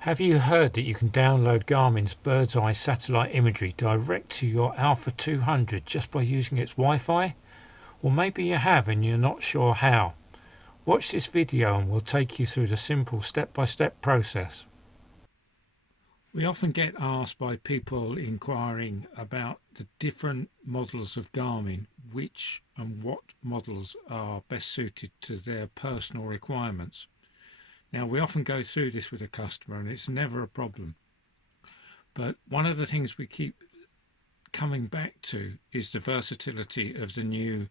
Have you heard that you can download Garmin's BirdsEye satellite imagery direct to your Alpha 200 just by using its Wi-Fi? Or maybe you have and you're not sure how. Watch this video and we'll take you through the simple step-by-step process. We often get asked by people inquiring about the different models of Garmin, which and what models are best suited to their personal requirements. Now, we often go through this with a customer and it's never a problem. But one of the things we keep coming back to is the versatility of the new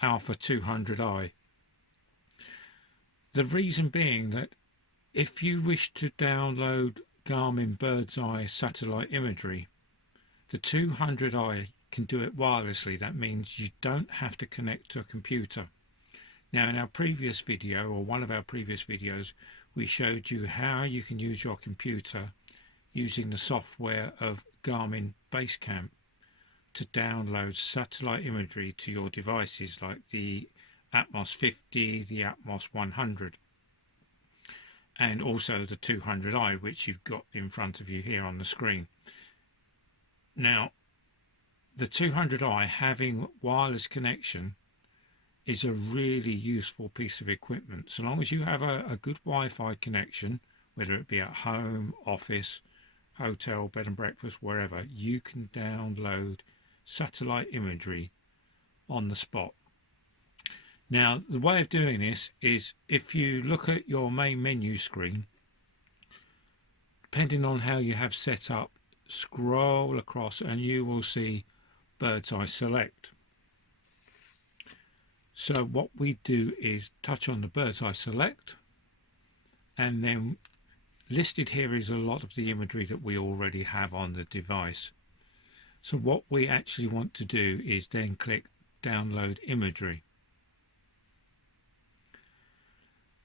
Alpha 200i. The reason being that if you wish to download Garmin BirdsEye satellite imagery, the 200i can do it wirelessly. That means you don't have to connect to a computer. Now, in our previous video, or one of our previous videos, we showed you how you can use your computer using the software of Garmin Basecamp to download satellite imagery to your devices like the Atmos 50, the Atmos 100, and also the 200i, which you've got in front of you here on the screen. Now, the 200i having wireless connection is a really useful piece of equipment. So long as you have a good Wi-Fi connection, whether it be at home, office, hotel, bed and breakfast, wherever, you can download satellite imagery on the spot. Now, the way of doing this is if you look at your main menu screen, depending on how you have set up, scroll across and you will see BirdsEye Select. So what we do is touch on the BirdsEye Select, and then listed here is a lot of the imagery that we already have on the device. So what we actually want to do is then click Download Imagery.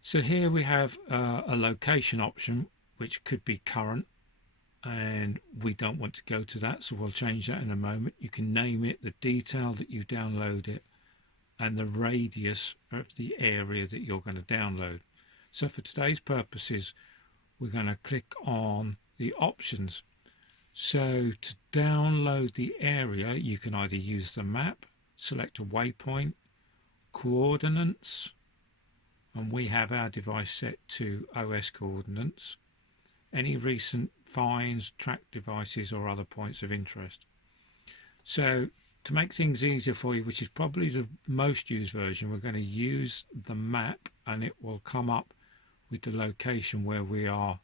So here we have a location option, which could be current, and we don't want to go to that, so we'll change that in a moment. You can name it, the detail that you download it, and the radius of the area that you're going to download. So for today's purposes, we're going to click on the options. So to download the area, you can either use the map, select a waypoint, coordinates, and we have our device set to OS coordinates, any recent finds, tracked devices or other points of interest. So to make things easier for you, which is probably the most used version, we're going to use the map and it will come up with the location where we are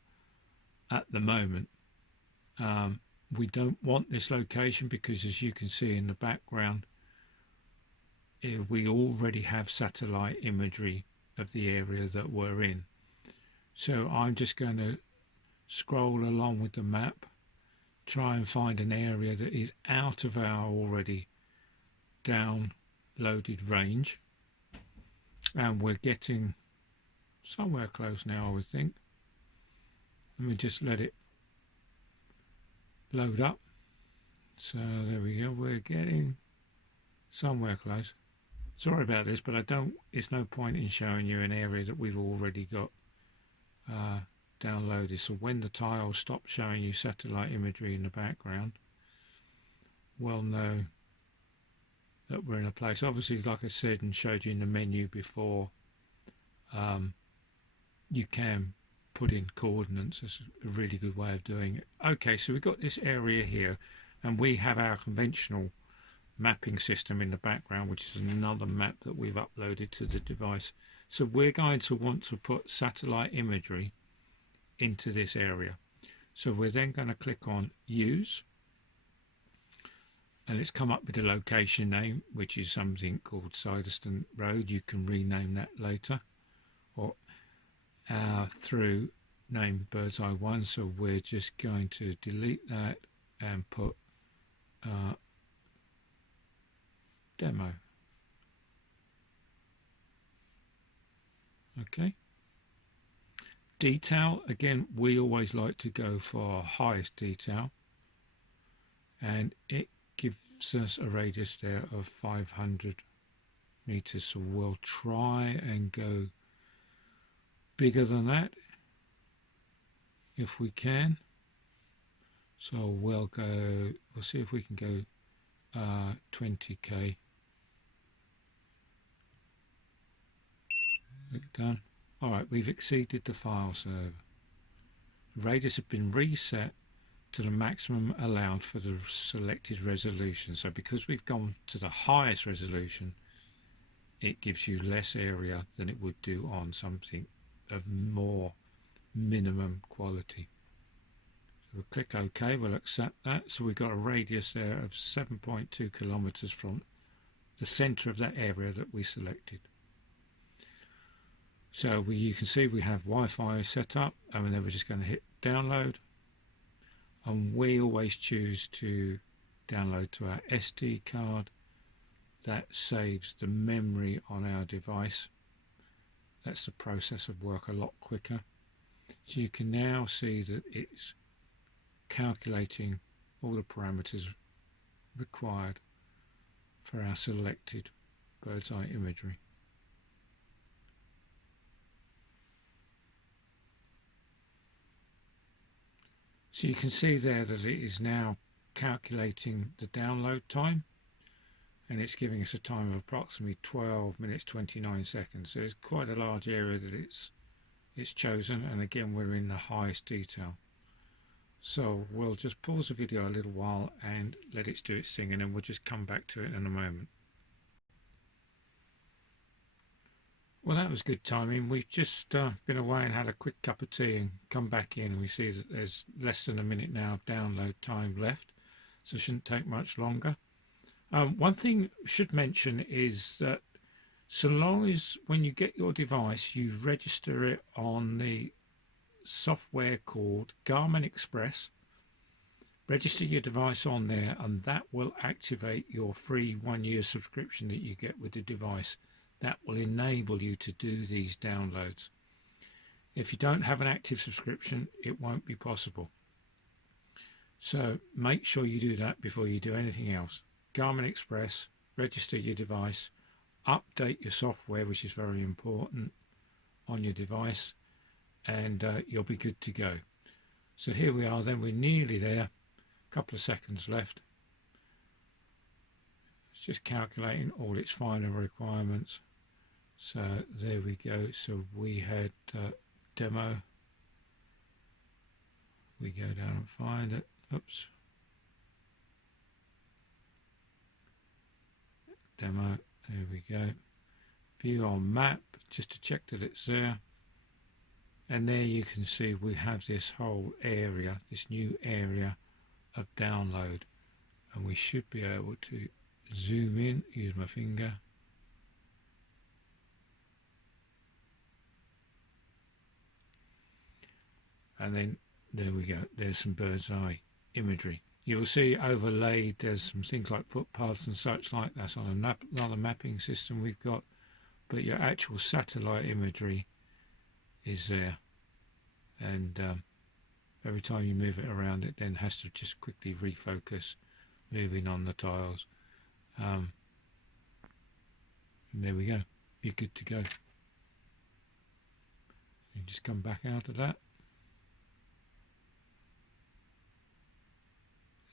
at the moment. We don't want this location because, as you can see in the background, we already have satellite imagery of the area that we're in. So I'm just going to scroll along with the map, try and find an area that is out of our already downloaded range, and we're getting somewhere close now, I would think. Let me just let it load up. So there we go, we're getting somewhere close. Sorry about this, but it's no point in showing you an area that we've already got downloaded. So when the tile stops showing you satellite imagery in the background, we'll know that we're in a place. Obviously, like I said and showed you in the menu before, you can put in coordinates. That's a really good way of doing it. Okay, so we've got this area here, and we have our conventional mapping system in the background, which is another map that we've uploaded to the device. So we're going to want to put satellite imagery into this area. So we're then going to click on Use, and it's come up with a location name, which is something called Sideston Road. You can rename that later, or through name BirdsEye 1. So we're just going to delete that and put demo. Okay. Detail, again, we always like to go for highest detail, and it gives us a radius there of 500 meters, so we'll try and go bigger than that. if we can. So we'll see if we can go 20k. Click done. Alright, we've exceeded the file server. The radius has been reset to the maximum allowed for the selected resolution. So because we've gone to the highest resolution, it gives you less area than it would do on something of more minimum quality. So we'll click OK, we'll accept that. So we've got a radius there of 7.2 kilometers from the center of that area that we selected. So you can see we have Wi-Fi set up, and then we're just going to hit download, and we always choose to download to our SD card. That saves the memory on our device. That's the process of work a lot quicker. So you can now see that it's calculating all the parameters required for our selected BirdsEye imagery. So you can see there that it is now calculating the download time, and it's giving us a time of approximately 12 minutes 29 seconds. So it's quite a large area that it's chosen, and again we're in the highest detail. So we'll just pause the video a little while and let it do its thing, and then we'll just come back to it in a moment. Well, that was good timing. We've just been away and had a quick cup of tea and come back in, and we see that there's less than a minute now of download time left, so it shouldn't take much longer. One thing I should mention is that so long as when you get your device you register it on the software called Garmin Express, register your device on there, and that will activate your free 1-year subscription that you get with the device. That will enable you to do these downloads. If you don't have an active subscription, it won't be possible. So make sure you do that before you do anything else. Garmin Express, register your device, update your software, which is very important, on your device, and you'll be good to go. So here we are then, we're nearly there, a couple of seconds left. It's just calculating all its final requirements. So there we go. So we had demo. We go down and find it. Oops. Demo. There we go. View on map, just to check that it's there. And there you can see we have this whole area, this new area of download. And we should be able to zoom in, use my finger. And then there we go, there's some bird's eye imagery. You will see overlaid there's some things like footpaths and such like. That's on another mapping system we've got, but your actual satellite imagery is there, and every time you move it around it then has to just quickly refocus, moving on the tiles, and there we go, you're good to go. You just come back out of that.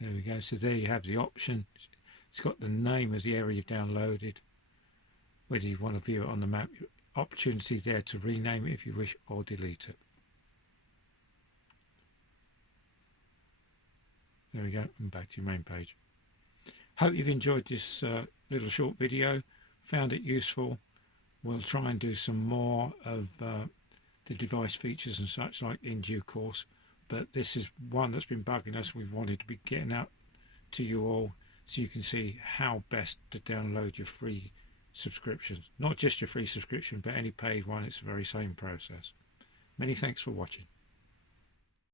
There we go. So there you have the option. It's got the name of the area you've downloaded, whether you want to view it on the map, opportunity there to rename it if you wish, or delete it. There we go, and back to your main page. Hope you've enjoyed this little short video, found it useful. We'll try and do some more of the device features and such like in due course, but this is one that's been bugging us. We've wanted to be getting out to you all so you can see how best to download your free subscriptions. Not just your free subscription, but any paid one. It's the very same process. Many thanks for watching.